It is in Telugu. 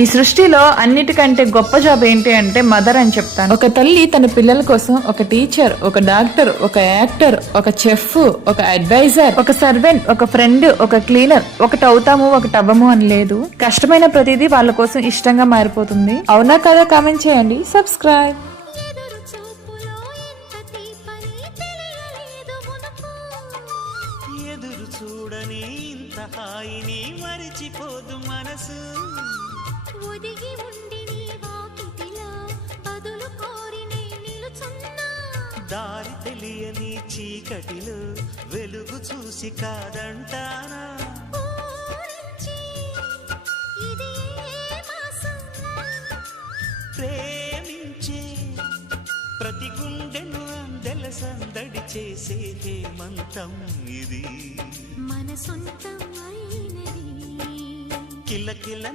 ఈ సృష్టిలో అన్నిటికంటే గొప్ప జాబ్ ఏంటి అంటే మదర్ అని చెప్తాను. ఒక తల్లి తన పిల్లల కోసం ఒక టీచర్, ఒక డాక్టర్, ఒక యాక్టర్, ఒక చెఫ్, ఒక అడ్వైజర్, ఒక సర్వెంట్, ఒక ఫ్రెండ్, ఒక క్లీనర్, ఒకటి అవుతాము ఒకటి అవ్వము అని లేదు. కష్టమైన ప్రతిదీ వాళ్ళ కోసం ఇష్టంగా మారిపోతుంది. అవునా కదా? కామెంట్ చేయండి, సబ్స్క్రైబ్. ఎదురు చూడని ఇంత హాయిని మరిచిపోదు మనసు. ఒదిగి ఉండి నీ వాకిటిలో బదులు కోరి నే నిలుచున్నా. దారి తెలియని చీకటిలో వెలుగు చూసి కాదంటానా. ఇది ఏ మాసం? ప్రేమించే ప్రతి గుండెను అందెల సందడి చేసే హేమంతం ఇది. మన సొంతం అయినది కిలకిల